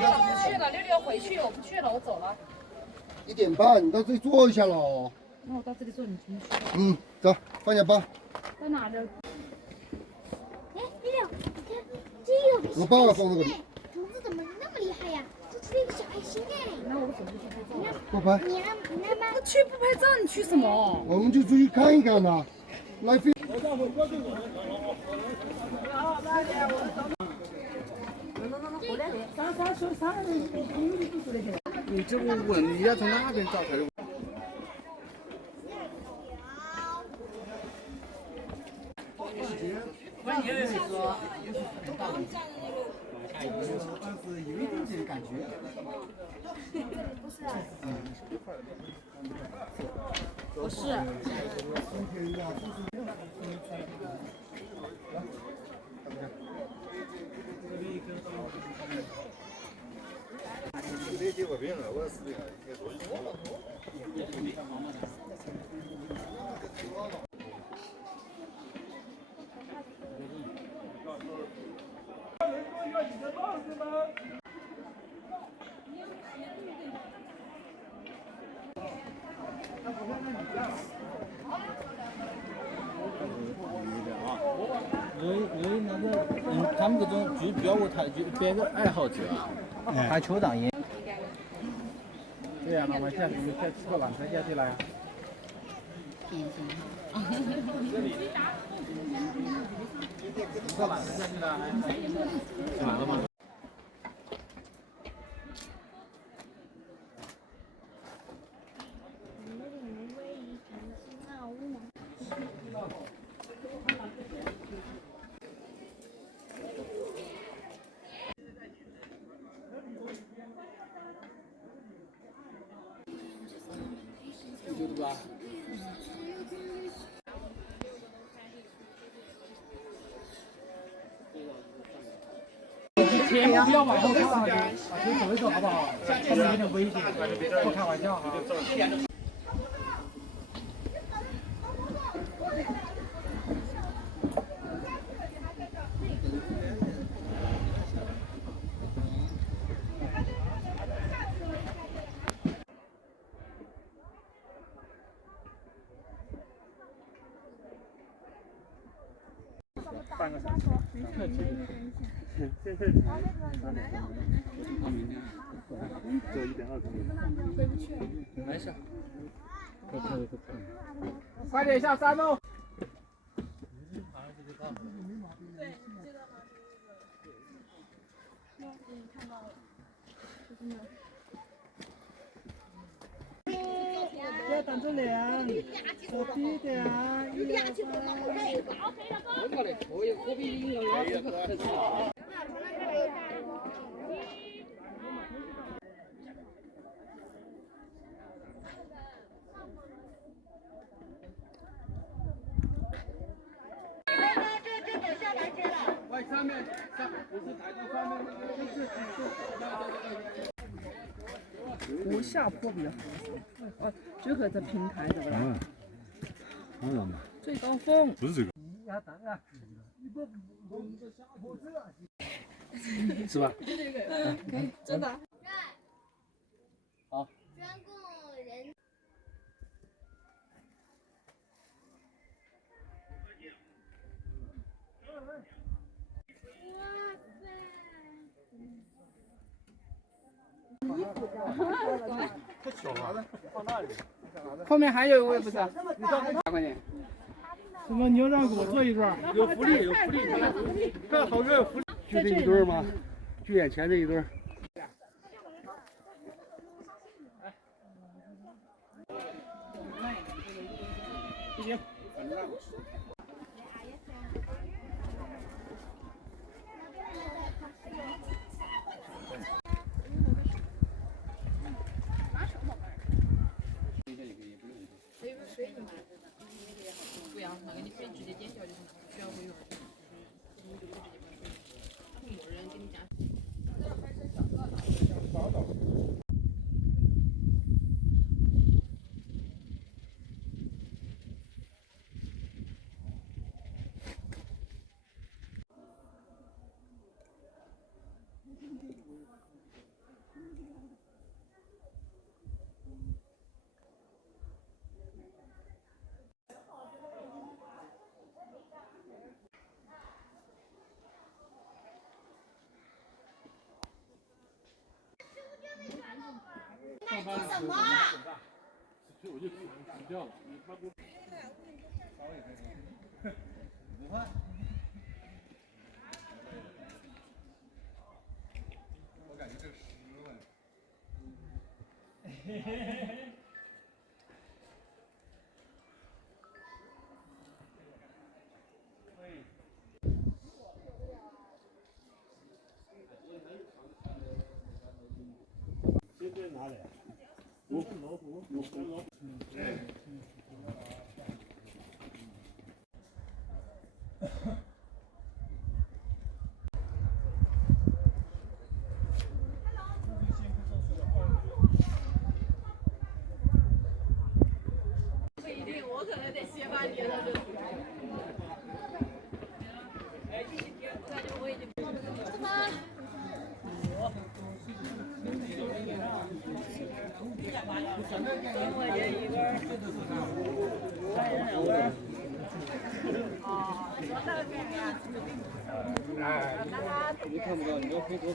去了，6点回去，我不去了，我走了。1点半，你到这里坐一下喽。那我到这里坐，你进去。嗯，走，放下包。在哪呢？哎，丽丽，你看这个。我包要放这个里。竹子怎么那么厉害呀？这是那个小爱心哎。那我怎么去拍照？不拍。你那吗？那去不拍照，你去什么？我们就出去看一看呐。来飞。你这么稳，你要从那边照才有。关键是说，但是有一点点感觉。不是。因为那个，他们这种具标舞台就别个爱好者，他酋长也。对呀，那么下次我们再吃个晚餐下去了呀。吃个晚餐下去了，吃完了吗？对吧？千万不要往后看，先走一走好不好？后面有点危险，不开玩笑哈。半个小时，现在只有1.2公里，回不去，没事，快点下山喽！不要挡着脸，手低点啊！1、2、3。我靠嘞，我有何必硬要这个很好。喂，上面，不是抬到上面，就是湖下坡比较好，哦，就和这平台对不对？当然嘛。最高峰。不是这个。是吧？可以，真的。好。专供人。太小了，放那里。后面还有一位不是？8块钱。什么？你要让我坐一段？有福利，有福利，看好哥有福利。就这一对吗？就眼前这一对。不行。不要，那个你可以直接点掉就行，不需要回源。有人给你加。什么？你看不到，你要回头。